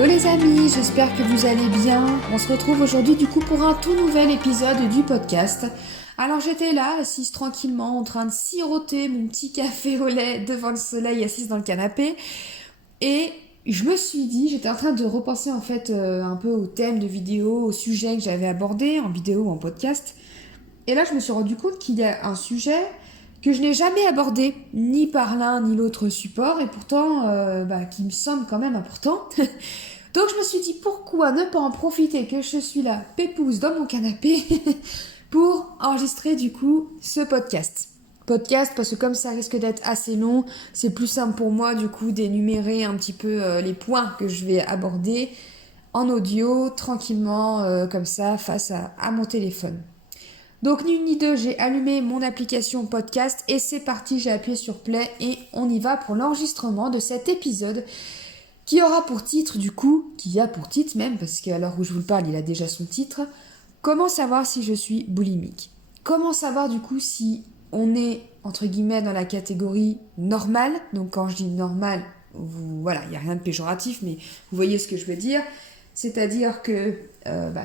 Hello les amis, j'espère que vous allez bien. On se retrouve aujourd'hui du coup pour un tout nouvel épisode du podcast. Alors j'étais là, assise tranquillement, en train de siroter mon petit café au lait devant le soleil, assise dans le canapé. Et je me suis dit, j'étais en train de repenser en fait un peu au thème de vidéo, au sujet que j'avais abordé en vidéo ou en podcast. Et là je me suis rendu compte qu'il y a un sujet que je n'ai jamais abordé, ni par l'un ni l'autre support, et pourtant qui me semble quand même important. Donc je me suis dit, pourquoi ne pas en profiter que je suis là, pépouze dans mon canapé, pour enregistrer du coup ce podcast. Podcast parce que comme ça risque d'être assez long, c'est plus simple pour moi du coup d'énumérer un petit peu les points que je vais aborder en audio, tranquillement, comme ça, face à mon téléphone. Donc ni une ni deux, j'ai allumé mon application podcast et c'est parti, j'ai appuyé sur play et on y va pour l'enregistrement de cet épisode qui aura pour titre du coup, qui a pour titre même, parce qu'à l'heure où je vous le parle, il a déjà son titre, comment savoir si je suis boulimique. Comment savoir du coup si on est entre guillemets dans la catégorie normale, donc quand je dis normal, voilà, il n'y a rien de péjoratif, mais vous voyez ce que je veux dire. C'est-à-dire que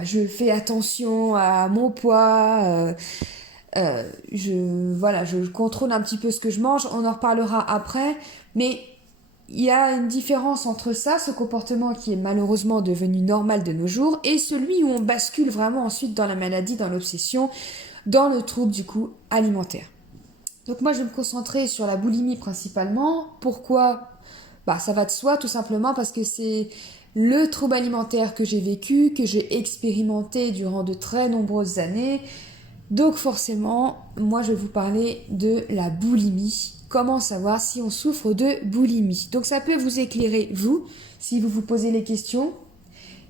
je fais attention à mon poids, je contrôle un petit peu ce que je mange, on en reparlera après, mais il y a une différence entre ça, ce comportement qui est malheureusement devenu normal de nos jours, et celui où on bascule vraiment ensuite dans la maladie, dans l'obsession, dans le trouble du coup alimentaire. Donc moi je vais me concentrer sur la boulimie principalement. Pourquoi ? Ça va de soi tout simplement parce que c'est le trouble alimentaire que j'ai vécu, que j'ai expérimenté durant de très nombreuses années. Donc forcément, moi je vais vous parler de la boulimie. Comment savoir si on souffre de boulimie. Donc ça peut vous éclairer, vous, si vous vous posez les questions,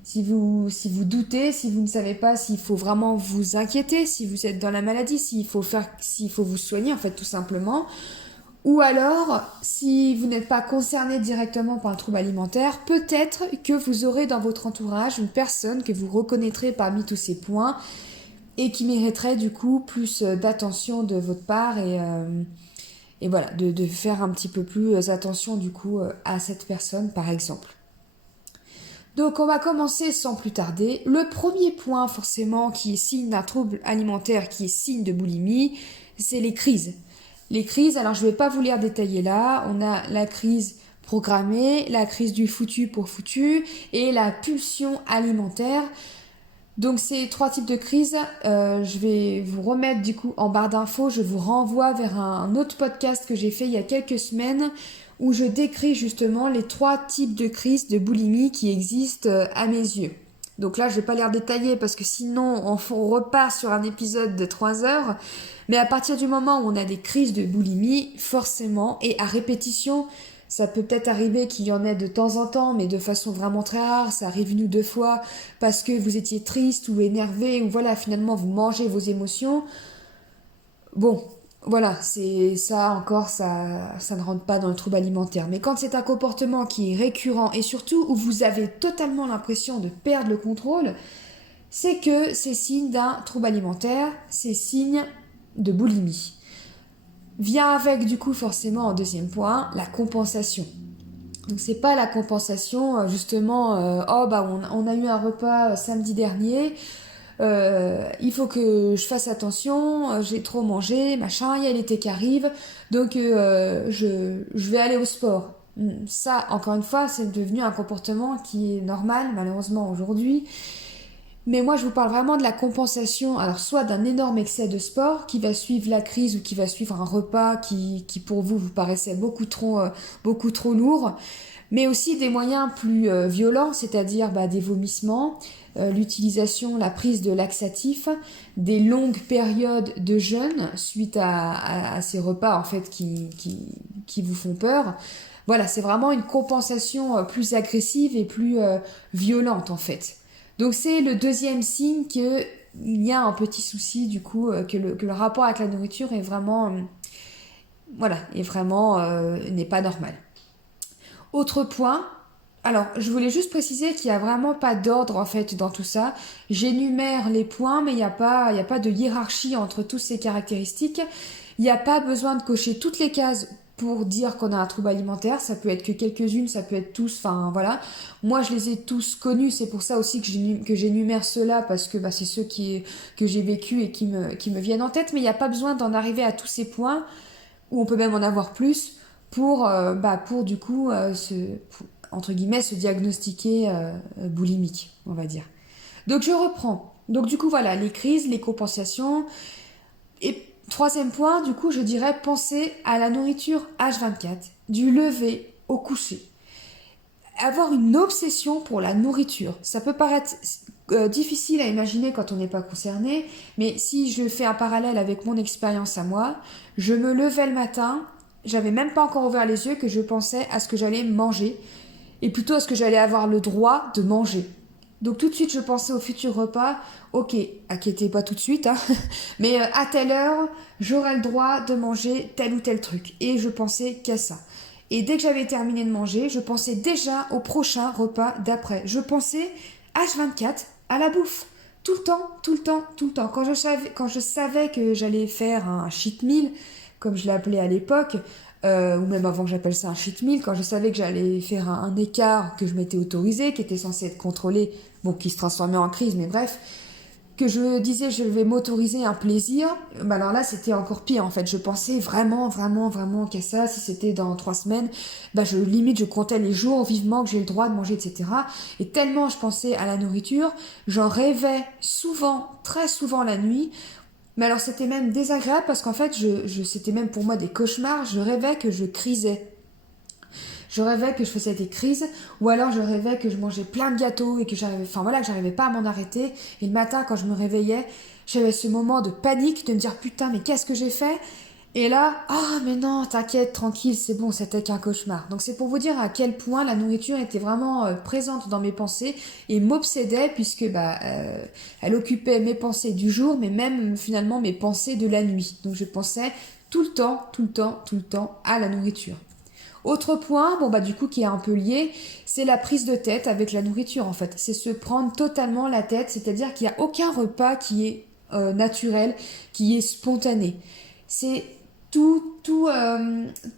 si vous doutez, si vous ne savez pas s'il faut vraiment vous inquiéter, si vous êtes dans la maladie, s'il faut vous soigner en fait tout simplement. Ou alors, si vous n'êtes pas concerné directement par un trouble alimentaire, peut-être que vous aurez dans votre entourage une personne que vous reconnaîtrez parmi tous ces points et qui mériterait du coup plus d'attention de votre part et voilà, de faire un petit peu plus attention du coup à cette personne par exemple. Donc on va commencer sans plus tarder. Le premier point forcément qui est signe d'un trouble alimentaire, qui est signe de boulimie, c'est les crises. Les crises, alors je ne vais pas vous les détailler là, on a la crise programmée, la crise du foutu pour foutu et la pulsion alimentaire. Donc ces trois types de crises, je vais vous remettre du coup en barre d'infos, je vous renvoie vers un autre podcast que j'ai fait il y a quelques semaines où je décris justement les trois types de crises de boulimie qui existent à mes yeux. Donc là, je ne vais pas les détailler parce que sinon on repart sur un épisode de 3 heures. Mais à partir du moment où on a des crises de boulimie, forcément, et à répétition, ça peut peut-être arriver qu'il y en ait de temps en temps, mais de façon vraiment très rare. Ça arrive 1 ou 2 fois parce que vous étiez triste ou énervé, ou voilà, finalement vous mangez vos émotions. Bon, voilà, c'est ça encore, ça ne rentre pas dans le trouble alimentaire. Mais quand c'est un comportement qui est récurrent et surtout où vous avez totalement l'impression de perdre le contrôle, c'est que c'est signe d'un trouble alimentaire, c'est signe de boulimie. Vient avec du coup forcément en deuxième point la compensation. Donc c'est pas la compensation justement on a eu un repas samedi dernier, il faut que je fasse attention, j'ai trop mangé, machin, il y a l'été qui arrive, donc je vais aller au sport. Ça, encore une fois, c'est devenu un comportement qui est normal malheureusement aujourd'hui. Mais moi, je vous parle vraiment de la compensation, alors soit d'un énorme excès de sport qui va suivre la crise ou qui va suivre un repas qui pour vous paraissait beaucoup trop lourd, mais aussi des moyens plus violents, c'est-à-dire des vomissements, l'utilisation, la prise de laxatifs, des longues périodes de jeûne suite à ces repas en fait qui vous font peur. Voilà, c'est vraiment une compensation plus agressive et plus violente en fait. Donc c'est le deuxième signe qu'il y a un petit souci du coup, que le rapport avec la nourriture est vraiment, n'est pas normal. Autre point, alors je voulais juste préciser qu'il n'y a vraiment pas d'ordre en fait dans tout ça. J'énumère les points mais il n'y a pas de hiérarchie entre toutes ces caractéristiques. Il n'y a pas besoin de cocher toutes les cases pour dire qu'on a un trouble alimentaire. Ça peut être que quelques-unes, ça peut être tous, enfin voilà. Moi, je les ai tous connus, c'est pour ça aussi que j'énumère ceux-là, parce que c'est ceux que j'ai vécu et qui me viennent en tête, mais il n'y a pas besoin d'en arriver à tous ces points, où on peut même en avoir plus, pour du coup, entre guillemets, se diagnostiquer boulimique, on va dire. Donc je reprends. Donc du coup, voilà, les crises, les compensations. Et troisième point, du coup, je dirais penser à la nourriture H24, du lever au coucher. Avoir une obsession pour la nourriture, ça peut paraître difficile à imaginer quand on n'est pas concerné, mais si je fais un parallèle avec mon expérience à moi, je me levais le matin, j'avais même pas encore ouvert les yeux que je pensais à ce que j'allais manger, et plutôt à ce que j'allais avoir le droit de manger. Donc tout de suite, je pensais au futur repas. Ok, inquiétez pas tout de suite, hein, mais à telle heure, j'aurai le droit de manger tel ou tel truc. Et je pensais qu'à ça. Et dès que j'avais terminé de manger, je pensais déjà au prochain repas d'après. Je pensais H24 à la bouffe. Tout le temps, tout le temps, tout le temps. Quand je savais que j'allais faire un cheat meal, comme je l'appelais à l'époque, ou même avant que j'appelle ça un cheat meal, quand je savais que j'allais faire un écart que je m'étais autorisé, qui était censé être contrôlé, bon, qui se transformait en crise, mais bref, que je disais je vais m'autoriser un plaisir, alors là c'était encore pire en fait. Je pensais vraiment, vraiment, vraiment qu'à ça. Si c'était dans 3 semaines, je comptais les jours vivement que j'ai le droit de manger, etc. Et tellement je pensais à la nourriture, j'en rêvais souvent, très souvent la nuit. Mais alors c'était même désagréable parce qu'en fait, c'était même pour moi des cauchemars. Je rêvais que je crisais. Je rêvais que je faisais des crises, ou alors je rêvais que je mangeais plein de gâteaux et que j'arrivais pas à m'en arrêter. Et le matin, quand je me réveillais, j'avais ce moment de panique, de me dire putain, mais qu'est-ce que j'ai fait? Et là, mais non, t'inquiète, tranquille, c'est bon, c'était qu'un cauchemar. Donc c'est pour vous dire à quel point la nourriture était vraiment présente dans mes pensées et m'obsédait puisque elle occupait mes pensées du jour, mais même finalement mes pensées de la nuit. Donc je pensais tout le temps, tout le temps, tout le temps à la nourriture. Autre point, du coup qui est un peu lié, c'est la prise de tête avec la nourriture en fait. C'est se prendre totalement la tête, c'est-à-dire qu'il n'y a aucun repas qui est naturel, qui est spontané. C'est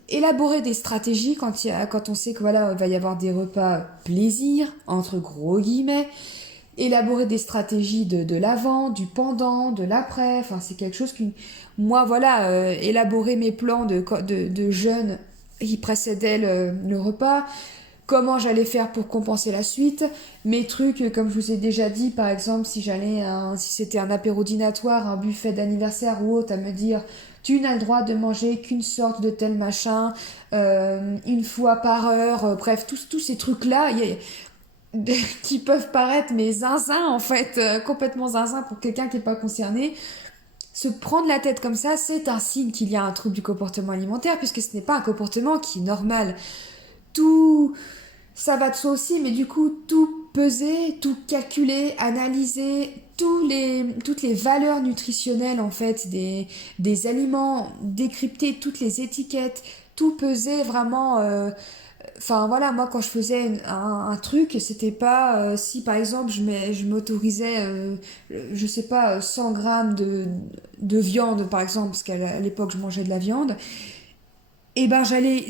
élaborer des stratégies quand on sait que voilà, il va y avoir des repas plaisir, entre gros guillemets, élaborer des stratégies de l'avant, du pendant, de l'après, enfin c'est quelque chose qui, moi voilà, élaborer mes plans de jeûne qui précédait le repas, comment j'allais faire pour compenser la suite, mes trucs, comme je vous ai déjà dit, par exemple, si c'était un apéro dînatoire, un buffet d'anniversaire ou autre, à me dire, tu n'as le droit de manger qu'une sorte de tel machin, une fois par heure, bref, tous ces trucs-là, qui peuvent paraître mais zinzin, en fait, complètement zinzin pour quelqu'un qui n'est pas concerné. Se prendre la tête comme ça, c'est un signe qu'il y a un trouble du comportement alimentaire, puisque ce n'est pas un comportement qui est normal. Tout, ça va de soi aussi, mais du coup, tout peser, tout calculer, analyser, toutes les valeurs nutritionnelles, en fait, des aliments, décrypter toutes les étiquettes, tout peser vraiment. Enfin voilà, moi quand je faisais un truc, c'était pas si par exemple je m'autorisais, je sais pas, 100 grammes de viande par exemple, parce qu'à l'époque je mangeais de la viande, et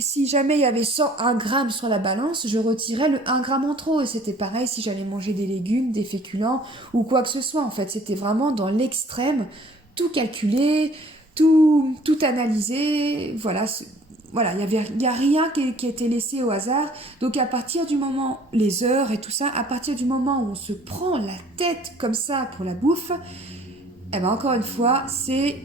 si jamais il y avait 101 grammes sur la balance, je retirais le 1 gramme en trop. Et c'était pareil si j'allais manger des légumes, des féculents ou quoi que ce soit. En fait, c'était vraiment dans l'extrême, tout calculé, tout analysé. Voilà, il y a rien qui était laissé au hasard. Donc à partir du moment, les heures et tout ça, à partir du moment où on se prend la tête comme ça pour la bouffe, encore une fois, c'est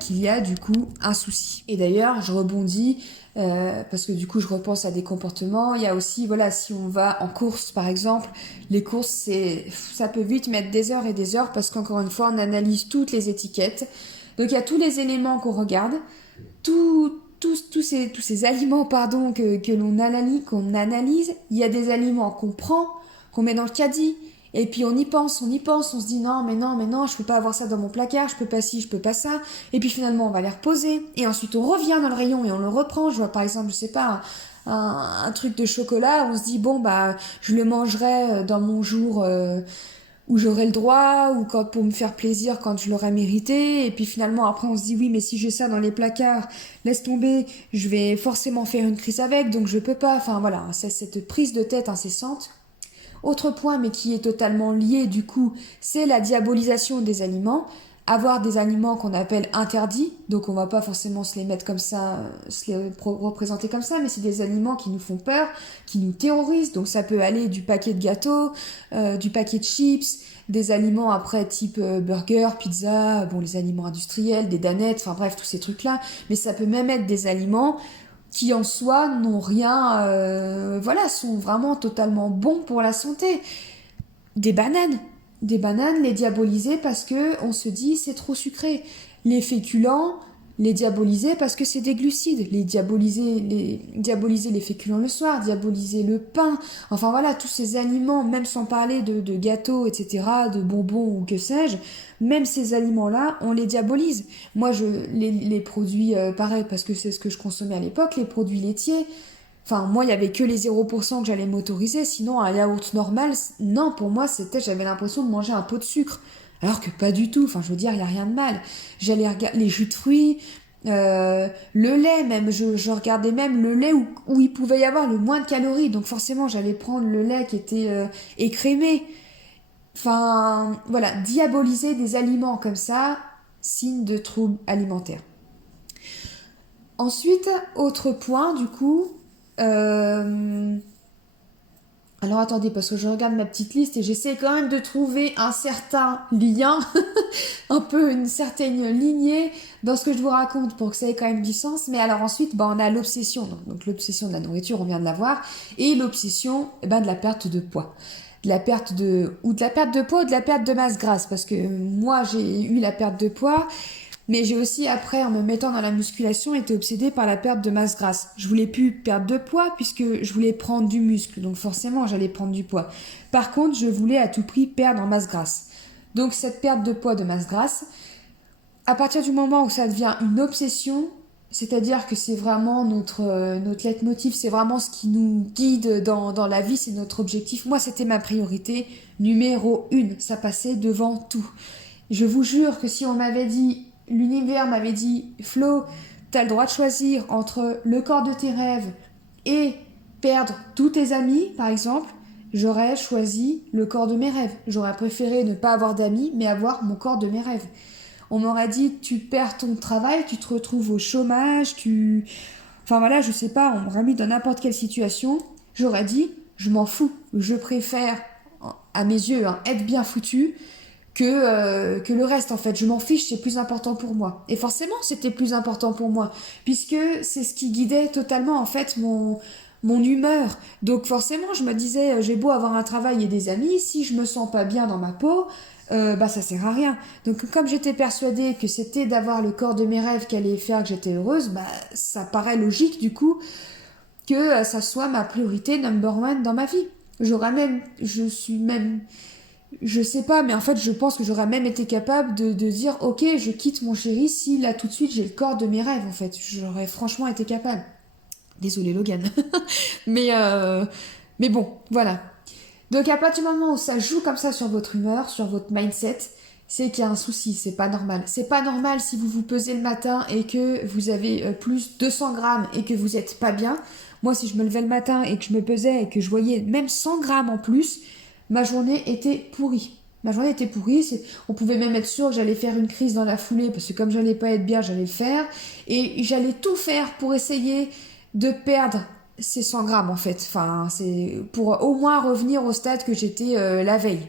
qu'il y a du coup un souci. Et d'ailleurs, je rebondis parce que du coup, je repense à des comportements. Il y a aussi, voilà, si on va en course par exemple, les courses, ça peut vite mettre des heures et des heures parce qu'encore une fois, on analyse toutes les étiquettes. Donc il y a tous les éléments qu'on regarde, tous ces aliments pardon, qu'on analyse. Il y a des aliments qu'on prend, qu'on met dans le caddie. Et puis on y pense, on se dit non, mais non, je peux pas avoir ça dans mon placard, je peux pas ci, je peux pas ça. Et puis finalement on va les reposer. Et ensuite on revient dans le rayon et on le reprend. Je vois par exemple, je sais pas, un truc de chocolat, on se dit bon je le mangerai dans mon jour où j'aurai le droit, ou quand, pour me faire plaisir quand je l'aurai mérité. Et puis finalement, après, on se dit, oui, mais si j'ai ça dans les placards, laisse tomber, je vais forcément faire une crise avec, donc je peux pas. Enfin voilà, c'est cette prise de tête incessante. Autre point, mais qui est totalement lié du coup, c'est la diabolisation des aliments. Avoir des aliments qu'on appelle interdits, donc on va pas forcément se les mettre comme ça, se les représenter comme ça, mais c'est des aliments qui nous font peur, qui nous terrorisent. Donc ça peut aller du paquet de gâteaux, du paquet de chips, des aliments après type burger, pizza, bon les aliments industriels, des danettes, enfin bref tous ces trucs là. Mais ça peut même être des aliments qui en soi n'ont rien, voilà, sont vraiment totalement bons pour la santé. Des bananes. Des bananes, les diaboliser parce que on se dit c'est trop sucré. Les féculents, les diaboliser parce que c'est des glucides. Diaboliser les féculents le soir, diaboliser le pain. Enfin voilà, tous ces aliments, même sans parler de gâteaux, etc., de bonbons ou que sais-je, même ces aliments-là, on les diabolise. Moi, les produits, pareil, parce que c'est ce que je consommais à l'époque, les produits laitiers, enfin, moi, il y avait que les 0% que j'allais m'autoriser. Sinon, un yaourt normal, non, pour moi, j'avais l'impression de manger un pot de sucre. Alors que pas du tout. Enfin, je veux dire, il n'y a rien de mal. J'allais regarder les jus de fruits, le lait même. Je regardais même le lait où il pouvait y avoir le moins de calories. Donc, forcément, j'allais prendre le lait qui était écrémé. Enfin, voilà, diaboliser des aliments comme ça, signe de troubles alimentaires. Ensuite, autre point, du coup, euh, alors attendez, parce que je regarde ma petite liste et j'essaie quand même de trouver un certain lien, un peu une certaine lignée dans ce que je vous raconte pour que ça ait quand même du sens. Mais alors ensuite, on a l'obsession. Donc l'obsession de la nourriture, on vient de la voir. Et l'obsession de la perte de poids. De la perte de poids ou de la perte de masse grasse. Parce que moi, j'ai eu la perte de poids. Mais j'ai aussi, après, en me mettant dans la musculation, été obsédée par la perte de masse grasse. Je voulais plus perdre de poids puisque je voulais prendre du muscle. Donc forcément, j'allais prendre du poids. Par contre, je voulais à tout prix perdre en masse grasse. Donc cette perte de poids, de masse grasse, à partir du moment où ça devient une obsession, c'est-à-dire que c'est vraiment notre leitmotiv, c'est vraiment ce qui nous guide dans la vie, c'est notre objectif. Moi, c'était ma priorité numéro 1. Ça passait devant tout. Je vous jure que si on m'avait dit, l'univers m'avait dit, Flo, t'as le droit de choisir entre le corps de tes rêves et perdre tous tes amis, par exemple, j'aurais choisi le corps de mes rêves. J'aurais préféré ne pas avoir d'amis, mais avoir mon corps de mes rêves. On m'aurait dit, tu perds ton travail, tu te retrouves au chômage, Enfin voilà, je sais pas, on m'aurait mis dans n'importe quelle situation. J'aurais dit, je m'en fous. Je préfère, à mes yeux, être bien foutu que le reste en fait. Je m'en fiche, c'est plus important pour moi. Et forcément, c'était plus important pour moi, puisque c'est ce qui guidait totalement en fait mon humeur. Donc forcément, je me disais, j'ai beau avoir un travail et des amis, si je me sens pas bien dans ma peau, ça sert à rien. Donc comme j'étais persuadée que c'était d'avoir le corps de mes rêves qui allait faire que j'étais heureuse, ça paraît logique du coup que ça soit ma priorité number one dans ma vie. Je sais pas, mais en fait, je pense que j'aurais même été capable de dire, ok, je quitte mon chéri si là tout de suite j'ai le corps de mes rêves, en fait. J'aurais franchement été capable. Désolée, Logan. mais bon, voilà. Donc à partir du moment où ça joue comme ça sur votre humeur, sur votre mindset, c'est qu'il y a un souci, c'est pas normal. C'est pas normal si vous vous pesez le matin et que vous avez plus 200 grammes et que vous êtes pas bien. Moi, si je me levais le matin et que je me pesais et que je voyais même 100 grammes en plus, ma journée était pourrie. Ma journée était pourrie, on pouvait même être sûr que j'allais faire une crise dans la foulée parce que comme j'allais pas être bien, j'allais le faire. Et j'allais tout faire pour essayer de perdre ces 100 grammes en fait. Enfin, c'est pour au moins revenir au stade que j'étais la veille.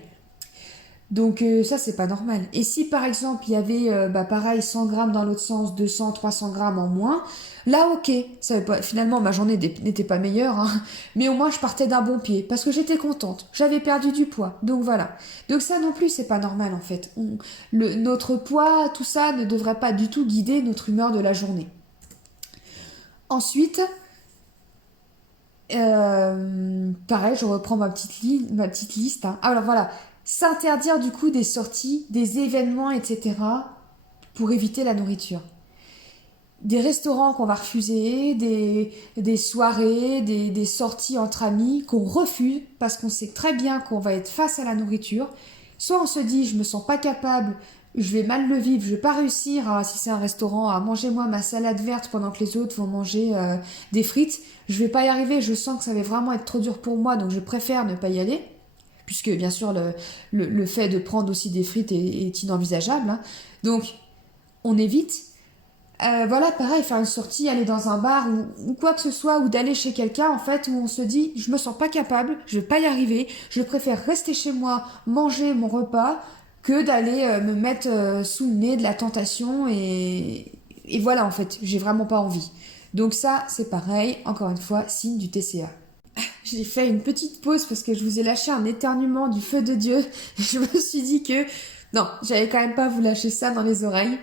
Donc ça, c'est pas normal. Et si par exemple, il y avait pareil 100 grammes dans l'autre sens, 200, 300 grammes en moins, là ok, ça veut pas, finalement ma journée n'était pas meilleure, hein, mais au moins je partais d'un bon pied, parce que j'étais contente, j'avais perdu du poids, donc voilà. Donc ça non plus, c'est pas normal en fait. Notre poids, tout ça ne devrait pas du tout guider notre humeur de la journée. Ensuite, pareil, je reprends ma petite liste. Hein. Alors voilà, s'interdire du coup des sorties, des événements, etc. pour éviter la nourriture. Des restaurants qu'on va refuser, des soirées, des sorties entre amis qu'on refuse parce qu'on sait très bien qu'on va être face à la nourriture. Soit on se dit, je me sens pas capable, je vais mal le vivre, je vais pas réussir, si c'est un restaurant, à manger moi ma salade verte pendant que les autres vont manger des frites. Je vais pas y arriver, je sens que ça va vraiment être trop dur pour moi, donc je préfère ne pas y aller. Puisque bien sûr le fait de prendre aussi des frites est inenvisageable. Hein. Donc on évite. Voilà, pareil, faire une sortie, aller dans un bar ou quoi que ce soit, ou d'aller chez quelqu'un, en fait, où on se dit, je me sens pas capable, je vais pas y arriver, je préfère rester chez moi, manger mon repas, que d'aller me mettre sous le nez de la tentation, et voilà, en fait, j'ai vraiment pas envie. Donc ça, c'est pareil, encore une fois, signe du TCA. J'ai fait une petite pause parce que je vous ai lâché un éternuement du feu de Dieu. Je me suis dit que, non, j'allais quand même pas vous lâcher ça dans les oreilles.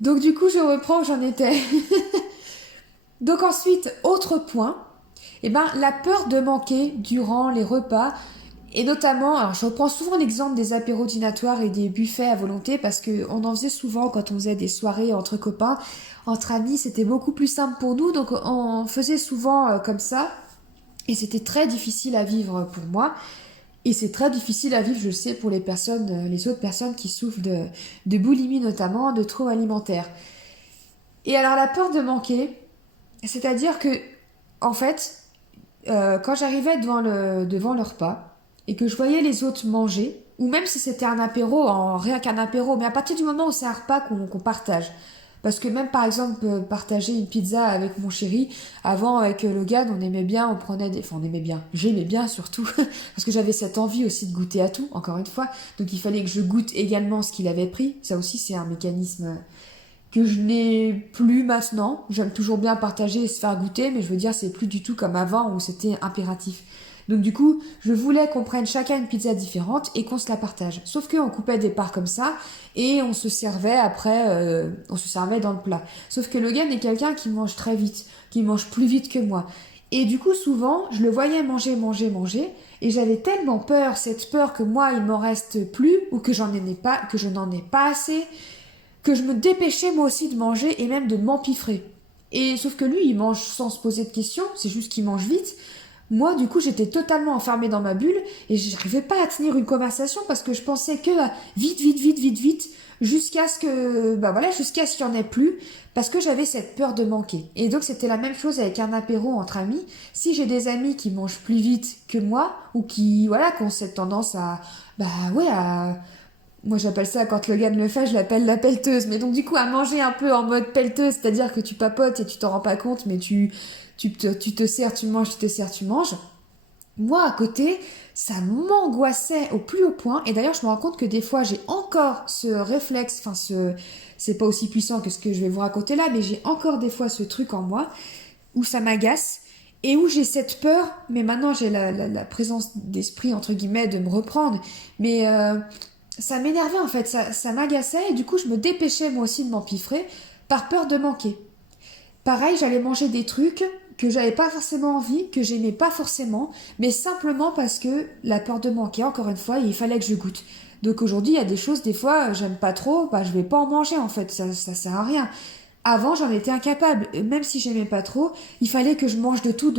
Donc du coup, je reprends où j'en étais. Donc ensuite, autre point, la peur de manquer durant les repas, et notamment, alors je reprends souvent l'exemple des apéros dînatoires et des buffets à volonté, parce qu'on en faisait souvent quand on faisait des soirées entre copains, entre amis, c'était beaucoup plus simple pour nous, donc on faisait souvent comme ça, et c'était très difficile à vivre pour moi. Et c'est très difficile à vivre, je sais, pour les autres personnes qui souffrent de boulimie notamment, de troubles alimentaires. Et alors la peur de manquer, c'est-à-dire que, en fait, quand j'arrivais devant le repas et que je voyais les autres manger, ou même si c'était un apéro, rien qu'un apéro, mais à partir du moment où c'est un repas qu'on partage, parce que même par exemple partager une pizza avec mon chéri, avant avec Logan on aimait bien, on aimait bien, j'aimais bien surtout, parce que j'avais cette envie aussi de goûter à tout, encore une fois, donc il fallait que je goûte également ce qu'il avait pris, ça aussi c'est un mécanisme que je n'ai plus maintenant. J'aime toujours bien partager et se faire goûter, mais je veux dire, c'est plus du tout comme avant où c'était impératif. Donc du coup, je voulais qu'on prenne chacun une pizza différente et qu'on se la partage. Sauf qu'on coupait des parts comme ça et on se servait après, on se servait dans le plat. Sauf que Logan est quelqu'un qui mange très vite, qui mange plus vite que moi. Et du coup, souvent, je le voyais manger, et j'avais tellement peur, cette peur que moi, il m'en reste plus, ou que que je n'en ai pas assez, que je me dépêchais moi aussi de manger et même de m'empiffrer. Et sauf que lui, il mange sans se poser de questions, c'est juste qu'il mange vite. Moi, du coup, j'étais totalement enfermée dans ma bulle et je n'arrivais pas à tenir une conversation parce que je pensais que vite, jusqu'à ce que, jusqu'à ce qu'il n'y en ait plus, parce que j'avais cette peur de manquer. Et donc, c'était la même chose avec un apéro entre amis. Si j'ai des amis qui mangent plus vite que moi ou qui ont cette tendance à moi j'appelle ça, quand Logan le fait, je l'appelle la pelleteuse. Mais donc du coup à manger un peu en mode pelleteuse, c'est-à-dire que tu papotes et tu t'en rends pas compte, mais tu te sers, tu manges, tu te sers, tu manges. Moi à côté, ça m'angoissait au plus haut point. Et d'ailleurs je me rends compte que des fois j'ai encore ce réflexe, c'est pas aussi puissant que ce que je vais vous raconter là, mais j'ai encore des fois ce truc en moi où ça m'agace. Et où j'ai cette peur, mais maintenant j'ai la présence d'esprit entre guillemets de me reprendre. Mais ça m'énervait en fait, ça m'agaçait et du coup je me dépêchais moi aussi de m'empiffrer par peur de manquer. Pareil, j'allais manger des trucs que j'avais pas forcément envie, que j'aimais pas forcément, mais simplement parce que la peur de manquer, encore une fois, il fallait que je goûte. Donc aujourd'hui, il y a des choses, des fois, j'aime pas trop, je vais pas en manger en fait, ça sert à rien. Avant, j'en étais incapable, et même si j'aimais pas trop, il fallait que je mange de tout,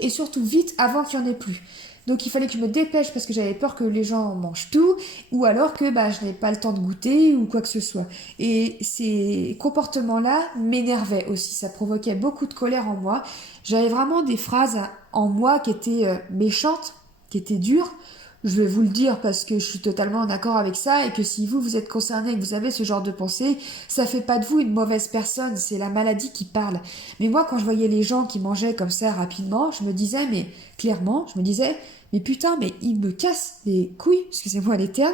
et surtout vite avant qu'il y en ait plus. Donc il fallait que je me dépêche parce que j'avais peur que les gens mangent tout, ou alors que je n'ai pas le temps de goûter ou quoi que ce soit. Et ces comportements-là m'énervaient aussi, ça provoquait beaucoup de colère en moi. J'avais vraiment des phrases en moi qui étaient méchantes, qui étaient dures. Je vais vous le dire parce que je suis totalement en accord avec ça et que si vous êtes concerné et que vous avez ce genre de pensée, ça fait pas de vous une mauvaise personne, c'est la maladie qui parle. Mais moi, quand je voyais les gens qui mangeaient comme ça rapidement, je me disais, mais putain, mais ils me cassent les couilles, excusez-moi les termes,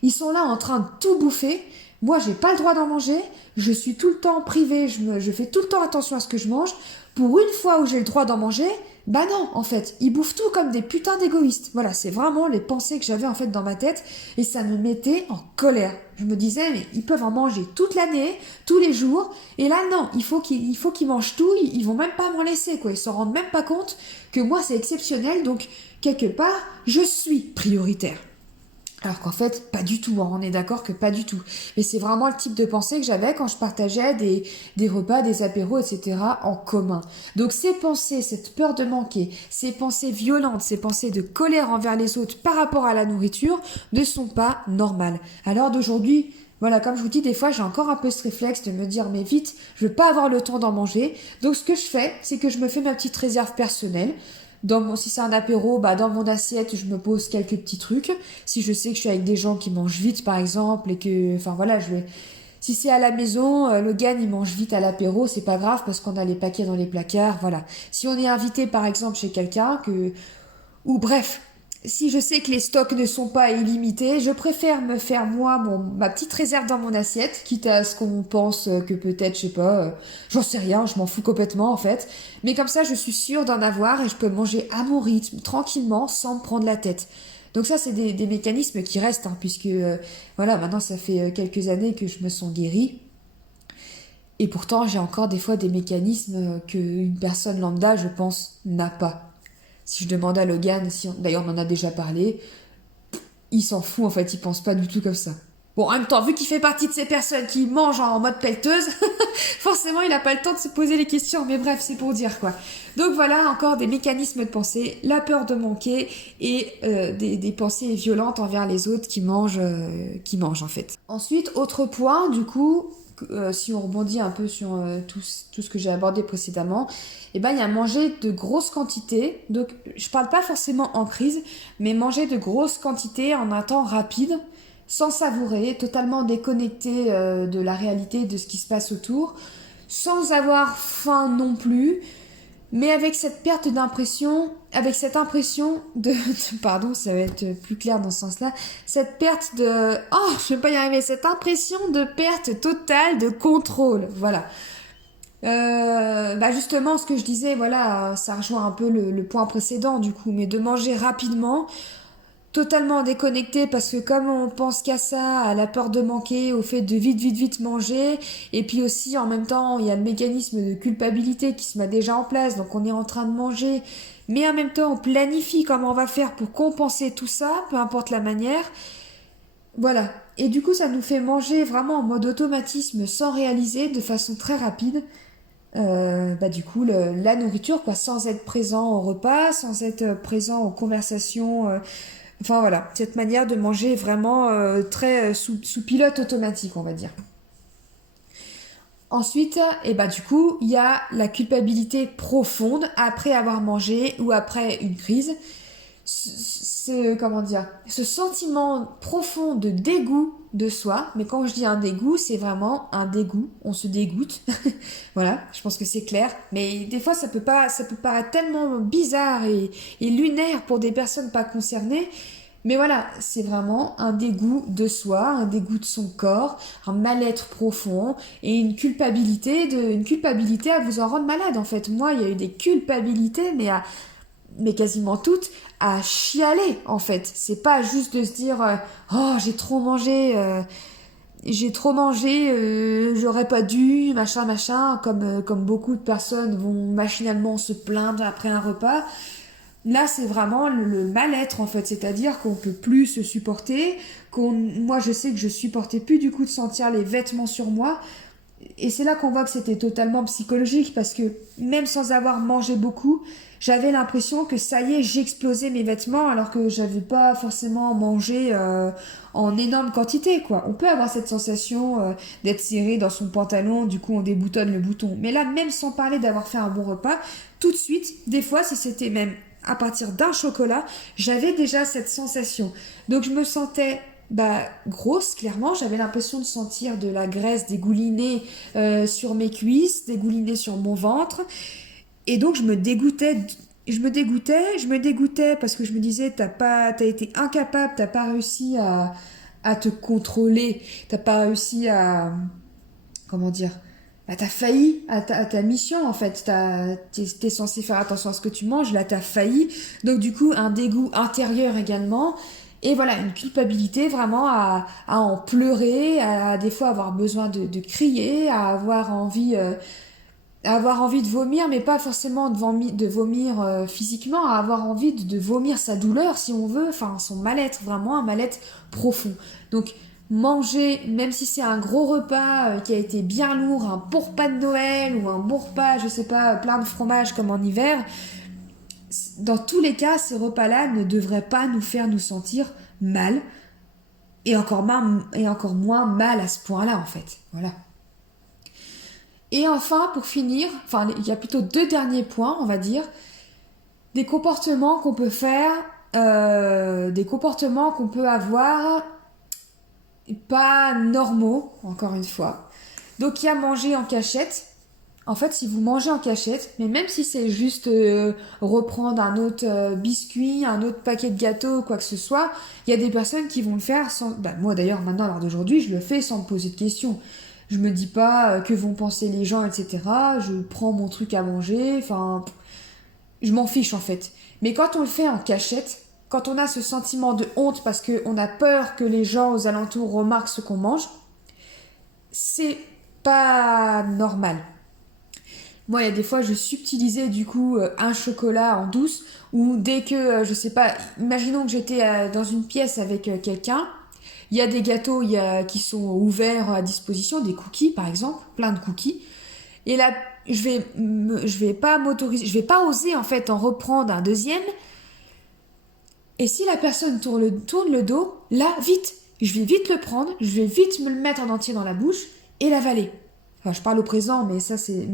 ils sont là en train de tout bouffer, moi j'ai pas le droit d'en manger, je suis tout le temps privée, je fais tout le temps attention à ce que je mange, pour une fois où j'ai le droit d'en manger, non, en fait, ils bouffent tout comme des putains d'égoïstes. Voilà, c'est vraiment les pensées que j'avais en fait dans ma tête et ça me mettait en colère. Je me disais, mais ils peuvent en manger toute l'année, tous les jours, et là non, il faut qu'ils mangent tout, ils vont même pas m'en laisser, quoi. Ils se rendent même pas compte que moi c'est exceptionnel, donc quelque part, je suis prioritaire. Alors qu'en fait, pas du tout, hein, on est d'accord que pas du tout. Mais c'est vraiment le type de pensée que j'avais quand je partageais des repas, des apéros, etc. en commun. Donc ces pensées, cette peur de manquer, ces pensées violentes, ces pensées de colère envers les autres par rapport à la nourriture ne sont pas normales. À l'heure d'aujourd'hui, voilà, comme je vous dis, des fois j'ai encore un peu ce réflexe de me dire mais vite, je veux pas avoir le temps d'en manger. Donc ce que je fais, c'est que je me fais ma petite réserve personnelle. Si c'est un apéro, bah dans mon assiette, je me pose quelques petits trucs. Si je sais que je suis avec des gens qui mangent vite, par exemple, et que, enfin voilà, si c'est à la maison, Logan il mange vite à l'apéro, c'est pas grave parce qu'on a les paquets dans les placards, voilà. Si on est invité, par exemple, chez quelqu'un ou bref, si je sais que les stocks ne sont pas illimités, je préfère me faire moi ma petite réserve dans mon assiette, quitte à ce qu'on pense que peut-être, je sais pas, j'en sais rien, je m'en fous complètement en fait. Mais comme ça, je suis sûre d'en avoir et je peux manger à mon rythme, tranquillement, sans me prendre la tête. Donc ça, c'est des mécanismes qui restent, hein, puisque voilà, maintenant ça fait quelques années que je me sens guérie. Et pourtant, j'ai encore des fois des mécanismes qu'une personne lambda, je pense, n'a pas. Si je demande à Logan, d'ailleurs on en a déjà parlé, il s'en fout en fait, il pense pas du tout comme ça. Bon, en même temps, vu qu'il fait partie de ces personnes qui mangent en mode pelleteuse, forcément il a pas le temps de se poser les questions, mais bref, c'est pour dire quoi. Donc voilà, encore des mécanismes de pensée, la peur de manquer et des pensées violentes envers les autres qui mangent en fait. Ensuite, autre point, du coup, si on rebondit un peu sur tout ce que j'ai abordé précédemment, eh ben, il y a manger de grosses quantités. Donc, je parle pas forcément en crise, mais manger de grosses quantités en un temps rapide, sans savourer, totalement déconnecté de la réalité, de ce qui se passe autour, sans avoir faim non plus, mais avec cette perte d'impression, avec cette impression pardon, ça va être plus clair dans ce sens-là, cette perte de, oh, je vais pas y arriver, cette impression de perte totale de contrôle, voilà. Bah justement, ce que je disais, voilà, ça rejoint un peu le point précédent du coup, mais de manger rapidement, totalement déconnecté parce que comme on pense qu'à ça, à la peur de manquer, au fait de vite, vite, vite manger, et puis aussi en même temps, il y a le mécanisme de culpabilité qui se met déjà en place, donc on est en train de manger, mais en même temps on planifie comment on va faire pour compenser tout ça, peu importe la manière, voilà. Et du coup, ça nous fait manger vraiment en mode automatisme sans réaliser, de façon très rapide, bah du coup la nourriture quoi, sans être présent au repas, sans être présent aux conversations, enfin voilà, cette manière de manger vraiment très sous pilote automatique on va dire. Ensuite, et bah du coup, il y a la culpabilité profonde après avoir mangé ou après une crise. Comment dire, ce sentiment profond de dégoût de soi, mais quand je dis un dégoût, c'est vraiment un dégoût, on se dégoûte. Voilà, je pense que c'est clair, mais des fois ça peut paraître tellement bizarre et lunaire pour des personnes pas concernées. Mais voilà, c'est vraiment un dégoût de soi, un dégoût de son corps, un mal-être profond et une culpabilité à vous en rendre malade en fait. Moi, il y a eu des culpabilités, mais quasiment toutes, à chialer en fait. C'est pas juste de se dire oh j'ai trop mangé, j'aurais pas dû, machin machin, comme beaucoup de personnes vont machinalement se plaindre après un repas. Là, c'est vraiment le mal-être en fait, c'est-à-dire qu'on peut plus se supporter, moi je sais que je supportais plus du coup de sentir les vêtements sur moi, et c'est là qu'on voit que c'était totalement psychologique parce que même sans avoir mangé beaucoup, j'avais l'impression que ça y est, j'explosais mes vêtements alors que j'avais pas forcément mangé en énorme quantité quoi. On peut avoir cette sensation d'être serré dans son pantalon, du coup on déboutonne le bouton. Mais là, même sans parler d'avoir fait un bon repas, tout de suite, des fois si c'était même à partir d'un chocolat, j'avais déjà cette sensation. Donc je me sentais grosse, clairement. J'avais l'impression de sentir de la graisse dégouliner sur mes cuisses, dégouliner sur mon ventre. Et donc je me dégoûtais parce que je me disais, t'as été incapable, t'as pas réussi à te contrôler, t'as pas réussi comment dire, t'as failli à ta mission en fait, t'es censé faire attention à ce que tu manges, là t'as failli, donc du coup un dégoût intérieur également, et voilà, une culpabilité vraiment à en pleurer, à des fois avoir besoin de crier, à avoir envie avoir envie de vomir, mais pas forcément de vomir physiquement, à avoir envie de vomir sa douleur, si on veut, enfin son mal-être, vraiment un mal-être profond. Donc manger, même si c'est un gros repas qui a été bien lourd, un bon repas de Noël ou un bon repas, je sais pas, plein de fromage comme en hiver, dans tous les cas, ces repas-là ne devraient pas nous faire nous sentir mal, et encore moins mal à ce point-là en fait. Voilà. Et enfin, pour finir, enfin, il y a plutôt deux derniers points, on va dire, des comportements qu'on peut faire, des comportements qu'on peut avoir, pas normaux, encore une fois. Donc il y a manger en cachette. En fait, si vous mangez en cachette, mais même si c'est juste reprendre un autre biscuit, un autre paquet de gâteaux, quoi que ce soit, il y a des personnes qui vont le faire sans... Bah, moi d'ailleurs, maintenant, à l'heure d'aujourd'hui, je le fais sans me poser de questions. Je me dis pas que vont penser les gens, etc. Je prends mon truc à manger, enfin... Je m'en fiche en fait. Mais quand on le fait en cachette, quand on a ce sentiment de honte parce qu'on a peur que les gens aux alentours remarquent ce qu'on mange, c'est pas normal. Moi, il y a des fois, je subtilisais du coup un chocolat en douce, ou dès que, je sais pas, imaginons que j'étais dans une pièce avec quelqu'un, il y a des gâteaux qui sont ouverts à disposition, des cookies par exemple, plein de cookies, et là, je vais pas m'autoriser, je vais pas oser en fait en reprendre un deuxième, et si la personne tourne le dos, là, vite, je vais vite le prendre, je vais vite me le mettre en entier dans la bouche et l'avaler. Enfin, je parle au présent, mais ça, c'est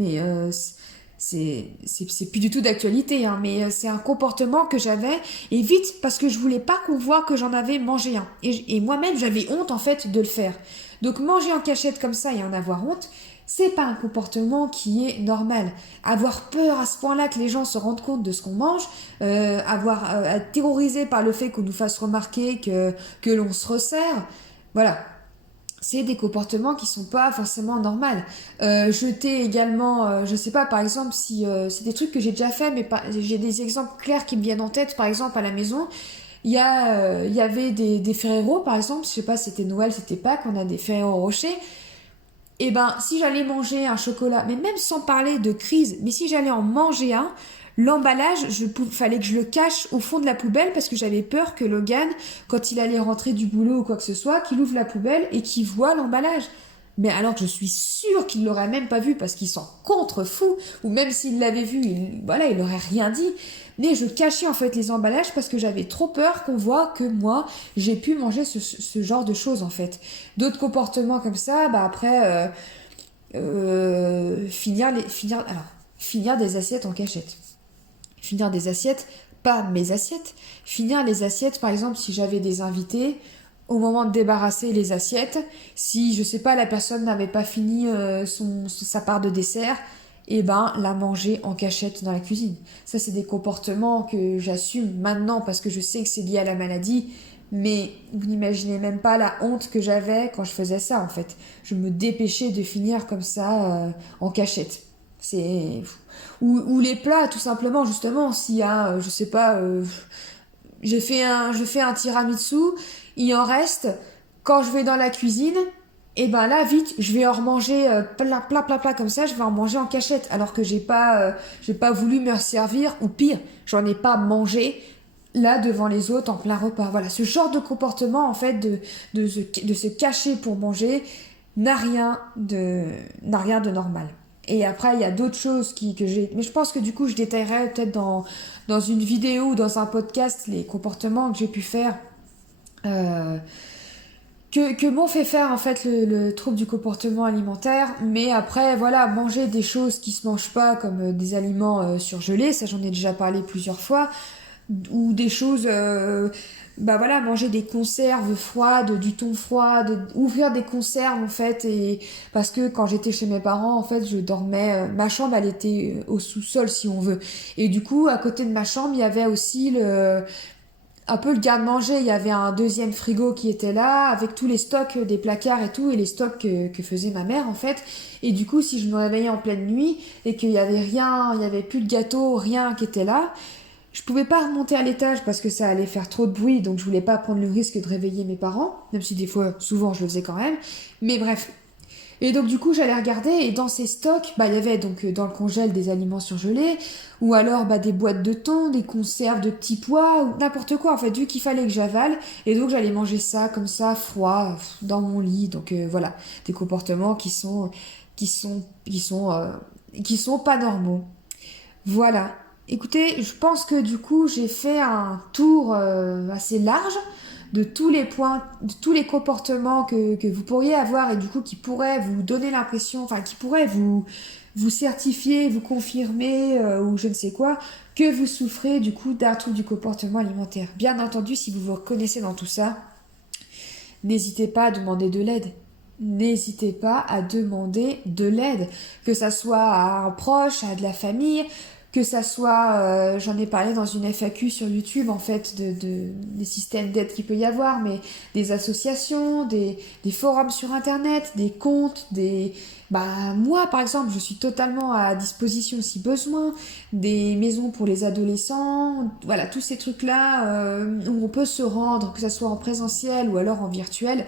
plus du tout d'actualité, hein, mais c'est un comportement que j'avais, et vite, parce que je voulais pas qu'on voit que j'en avais mangé un. Et moi-même, j'avais honte, en fait, de le faire. Donc, manger en cachette comme ça et en avoir honte, c'est pas un comportement qui est normal. Avoir peur à ce point-là que les gens se rendent compte de ce qu'on mange, être terrorisé par le fait qu'on nous fasse remarquer que l'on se resserre, voilà, c'est des comportements qui sont pas forcément normaux. Jeter également, je sais pas, par exemple, si c'est des trucs que j'ai déjà fait, mais j'ai des exemples clairs qui me viennent en tête. Par exemple, à la maison, il y avait des Ferrero, par exemple, je sais pas, c'était Noël, c'était Pâques, on a des Ferrero Rocher. Et ben, si j'allais manger un chocolat, mais même sans parler de crise, mais si j'allais en manger un, l'emballage, fallait que je le cache au fond de la poubelle parce que j'avais peur que Logan, quand il allait rentrer du boulot ou quoi que ce soit, qu'il ouvre la poubelle et qu'il voit l'emballage. Mais alors que je suis sûre qu'il l'aurait même pas vu parce qu'il s'en contrefou, ou même s'il l'avait vu, il aurait rien dit. Mais je cachais en fait les emballages parce que j'avais trop peur qu'on voit que moi, j'ai pu manger ce genre de choses en fait. D'autres comportements comme ça, bah après, finir des assiettes en cachette. Finir des assiettes, pas mes assiettes. Finir les assiettes, par exemple, si j'avais des invités, au moment de débarrasser les assiettes, si, je sais pas, la personne n'avait pas fini sa part de dessert, et ben la manger en cachette dans la cuisine. Ça, c'est des comportements que j'assume maintenant parce que je sais que c'est lié à la maladie, mais vous n'imaginez même pas la honte que j'avais quand je faisais ça, en fait. Je me dépêchais de finir comme ça en cachette. C'est... Ou les plats, tout simplement, justement, s'il y a, je sais pas, je fais un tiramisu, il en reste, quand je vais dans la cuisine, et ben là, vite, je vais en remanger plein comme ça, je vais en manger en cachette, alors que j'ai pas voulu me servir, ou pire, j'en ai pas mangé, là, devant les autres, en plein repas. Voilà, ce genre de comportement, en fait, de se cacher pour manger, n'a rien de normal. Et après, il y a d'autres choses que j'ai... Mais je pense que du coup, je détaillerai peut-être dans une vidéo ou dans un podcast les comportements que j'ai pu faire, euh, que m'ont fait faire en fait le trouble du comportement alimentaire. Mais après, voilà, manger des choses qui se mangent pas, comme des aliments surgelés, ça j'en ai déjà parlé plusieurs fois, ou des choses... bah voilà, manger des conserves froides, du thon froid, ouvrir des conserves en fait, et parce que quand j'étais chez mes parents en fait je dormais, ma chambre elle était au sous-sol si on veut, et du coup à côté de ma chambre il y avait aussi un peu le garde-manger, il y avait un deuxième frigo qui était là avec tous les stocks des placards et tout, et les stocks que faisait ma mère en fait, et du coup si je me réveillais en pleine nuit et qu'il y avait rien, il y avait plus de gâteau, rien qui était là, je pouvais pas remonter à l'étage parce que ça allait faire trop de bruit, donc je voulais pas prendre le risque de réveiller mes parents, même si des fois, souvent, je le faisais quand même. Mais bref, Et donc du coup j'allais regarder et dans ces stocks, il y avait donc dans le congèle des aliments surgelés ou alors des boîtes de thon, des conserves de petits pois ou n'importe quoi en fait, vu qu'il fallait que j'avale et donc j'allais manger ça comme ça froid dans mon lit. Donc voilà, des comportements qui sont pas normaux. Voilà. Écoutez, je pense que du coup j'ai fait un tour assez large de tous les points, de tous les comportements que vous pourriez avoir et du coup qui pourraient vous donner l'impression, enfin qui pourraient vous certifier, vous confirmer ou je ne sais quoi, que vous souffrez du coup d'un trouble du comportement alimentaire. Bien entendu, si vous vous reconnaissez dans tout ça, n'hésitez pas à demander de l'aide. N'hésitez pas à demander de l'aide, que ça soit à un proche, à de la famille, que ça soit, j'en ai parlé dans une FAQ sur YouTube en fait, des systèmes d'aide qu'il peut y avoir, mais des associations, des forums sur internet, des comptes, moi par exemple je suis totalement à disposition si besoin, des maisons pour les adolescents, voilà tous ces trucs là où on peut se rendre, que ça soit en présentiel ou alors en virtuel.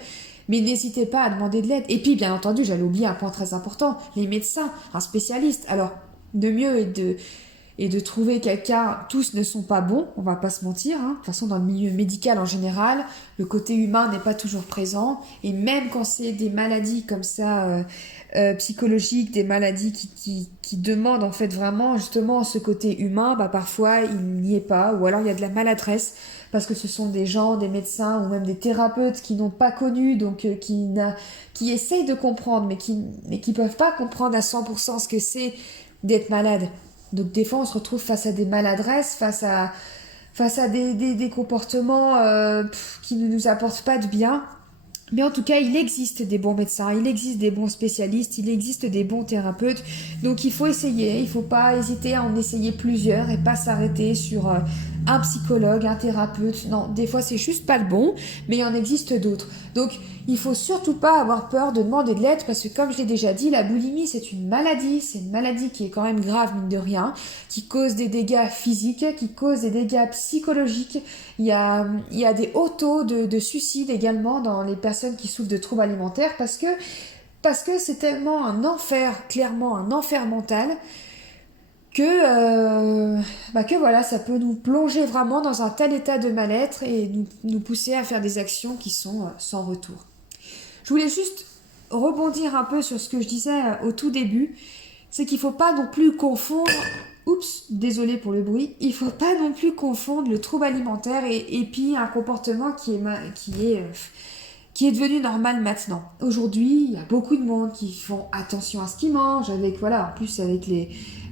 Mais n'hésitez pas à demander de l'aide. Et puis, bien entendu, j'allais oublier un point très important, les médecins, un spécialiste. Alors, de mieux et de trouver quelqu'un, tous ne sont pas bons, on va pas se mentir. De toute façon, dans le milieu médical en général, le côté humain n'est pas toujours présent. Et même quand c'est des maladies comme ça, psychologiques, des maladies qui demandent en fait vraiment justement ce côté humain, parfois il n'y est pas. Ou alors il y a de la maladresse parce que ce sont des gens, des médecins ou même des thérapeutes qui n'ont pas connu, donc qui essayent de comprendre, mais qui peuvent pas comprendre à 100% ce que c'est d'être malade. Donc des fois on se retrouve face à des maladresses, face à des comportements qui ne nous apportent pas de bien. Mais en tout cas, il existe des bons médecins, il existe des bons spécialistes, il existe des bons thérapeutes. Donc il faut essayer, il ne faut pas hésiter à en essayer plusieurs et pas s'arrêter sur un psychologue, un thérapeute. Non, des fois c'est juste pas le bon, mais il en existe d'autres. Donc il faut surtout pas avoir peur de demander de l'aide parce que comme je l'ai déjà dit, la boulimie c'est une maladie qui est quand même grave mine de rien, qui cause des dégâts physiques, qui cause des dégâts psychologiques. Il y a des hauts taux de suicide également dans les personnes qui souffrent de troubles alimentaires parce que c'est tellement un enfer, clairement un enfer mental, que voilà, ça peut nous plonger vraiment dans un tel état de mal-être et nous pousser à faire des actions qui sont sans retour. Je voulais juste rebondir un peu sur ce que je disais au tout début, c'est qu'il ne faut pas non plus confondre. Oups, désolé pour le bruit. Il ne faut pas non plus confondre le trouble alimentaire et puis un comportement qui est devenu normal maintenant. Aujourd'hui, il y a beaucoup de monde qui font attention à ce qu'ils mangent, en plus avec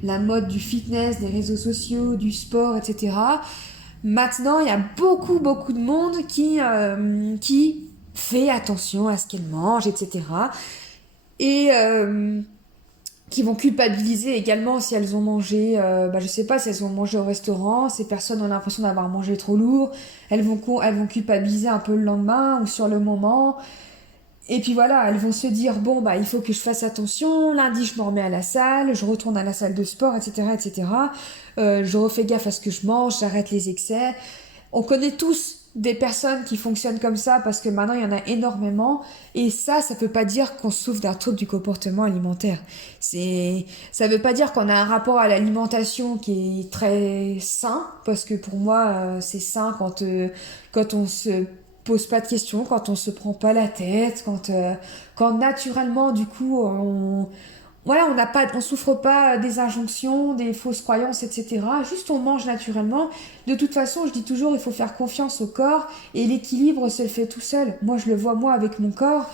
la mode du fitness, des réseaux sociaux, du sport, etc. Maintenant, il y a beaucoup de monde qui fait attention à ce qu'elle mange, etc. Et qui vont culpabiliser également si elles ont mangé, je sais pas, si elles ont mangé au restaurant, ces personnes ont l'impression d'avoir mangé trop lourd, elles vont culpabiliser un peu le lendemain ou sur le moment, et puis voilà, elles vont se dire, bon, il faut que je fasse attention, lundi je me remets à la salle, je retourne à la salle de sport, etc., je refais gaffe à ce que je mange, j'arrête les excès. On connaît tous des personnes qui fonctionnent comme ça parce que maintenant il y en a énormément et ça peut pas dire qu'on souffre d'un trouble du comportement alimentaire. Ça veut pas dire qu'on a un rapport à l'alimentation qui est très sain parce que pour moi c'est sain quand on se pose pas de questions, quand on se prend pas la tête, quand naturellement du coup on souffre pas des injonctions, des fausses croyances, etc. Juste on mange naturellement. De toute façon, je dis toujours, il faut faire confiance au corps et l'équilibre se le fait tout seul. Moi, je le vois moi avec mon corps.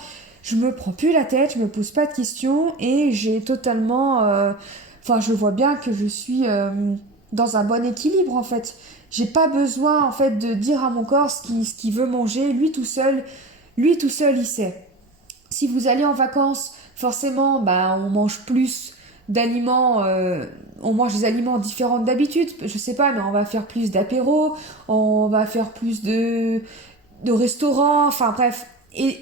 Je me prends plus la tête, je me pose pas de questions et j'ai totalement, je vois bien que je suis dans un bon équilibre en fait. J'ai pas besoin en fait de dire à mon corps ce qu'il veut manger. Lui tout seul, il sait. Si vous allez en vacances, forcément, on mange plus d'aliments, on mange des aliments différents d'habitude. Je sais pas, mais on va faire plus d'apéros, on va faire plus de restaurants, enfin bref.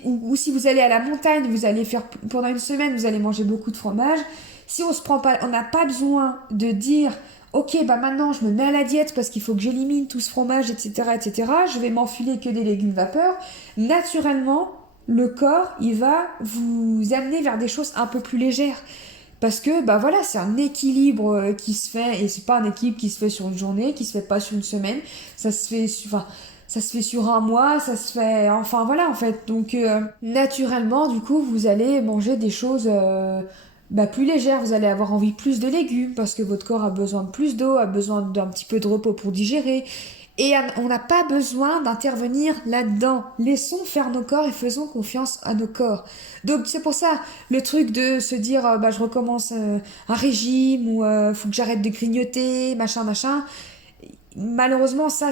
Ou si vous allez à la montagne, vous allez faire pendant une semaine, vous allez manger beaucoup de fromage. Si on se prend pas, on n'a pas besoin de dire ok, maintenant je me mets à la diète parce qu'il faut que j'élimine tout ce fromage, etc., etc. Je vais m'enfiler que des légumes vapeur. Naturellement, le corps, il va vous amener vers des choses un peu plus légères. Parce que, bah voilà, c'est un équilibre qui se fait, et c'est pas un équilibre qui se fait sur une journée, qui se fait pas sur une semaine, ça se fait, enfin, ça se fait sur un mois, ça se fait, enfin voilà, en fait. Donc, naturellement, du coup, vous allez manger des choses plus légères, vous allez avoir envie plus de légumes, parce que votre corps a besoin de plus d'eau, a besoin d'un petit peu de repos pour digérer. Et on n'a pas besoin d'intervenir là-dedans. Laissons faire nos corps et faisons confiance à nos corps. Donc c'est pour ça, le truc de se dire je recommence un régime ou faut que j'arrête de grignoter, machin, machin. Malheureusement, ça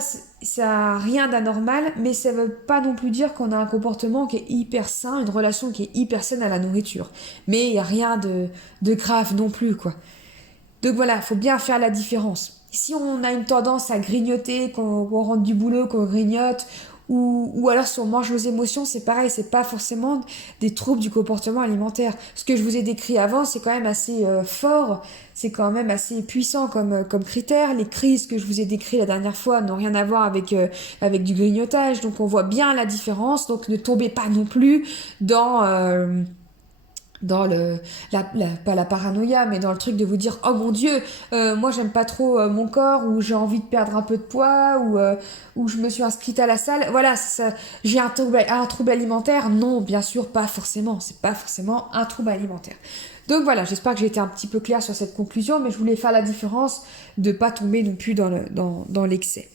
a rien d'anormal, mais ça veut pas non plus dire qu'on a un comportement qui est hyper sain, une relation qui est hyper saine à la nourriture. Mais il n'y a rien de grave non plus, quoi. Donc voilà, il faut bien faire la différence. Si on a une tendance à grignoter, qu'on rentre du boulot, qu'on grignote, ou alors si on mange nos émotions, c'est pareil, c'est pas forcément des troubles du comportement alimentaire. Ce que je vous ai décrit avant, c'est quand même assez fort, c'est quand même assez puissant comme critère. Les crises que je vous ai décrites la dernière fois n'ont rien à voir avec du grignotage, donc on voit bien la différence. Donc ne tombez pas non plus dans pas la paranoïa, mais dans le truc de vous dire oh mon Dieu, moi j'aime pas trop mon corps, ou j'ai envie de perdre un peu de poids, ou je me suis inscrite à la salle, voilà, j'ai un trouble alimentaire. Non, bien sûr, pas forcément, c'est pas forcément un trouble alimentaire. Donc voilà, j'espère que j'ai été un petit peu claire sur cette conclusion, mais je voulais faire la différence de pas tomber non plus dans l'excès.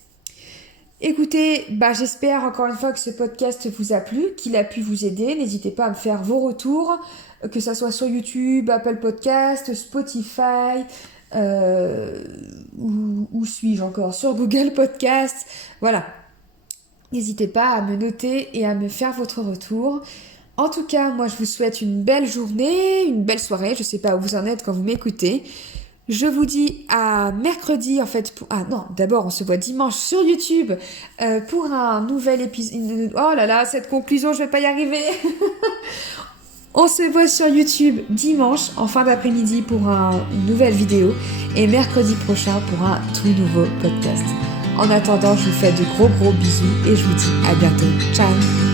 Écoutez, j'espère encore une fois que ce podcast vous a plu, qu'il a pu vous aider. N'hésitez pas à me faire vos retours, que ça soit sur YouTube, Apple Podcast, Spotify, où suis-je encore, sur Google Podcast. Voilà. N'hésitez pas à me noter et à me faire votre retour. En tout cas, moi je vous souhaite une belle journée, une belle soirée. Je sais pas où vous en êtes quand vous m'écoutez. Je vous dis à mercredi en fait. D'abord on se voit dimanche sur YouTube pour un nouvel épisode. Oh là là, cette conclusion, je vais pas y arriver. On se voit sur YouTube dimanche en fin d'après-midi pour une nouvelle vidéo et mercredi prochain pour un tout nouveau podcast. En attendant, je vous fais de gros bisous et je vous dis à bientôt. Ciao.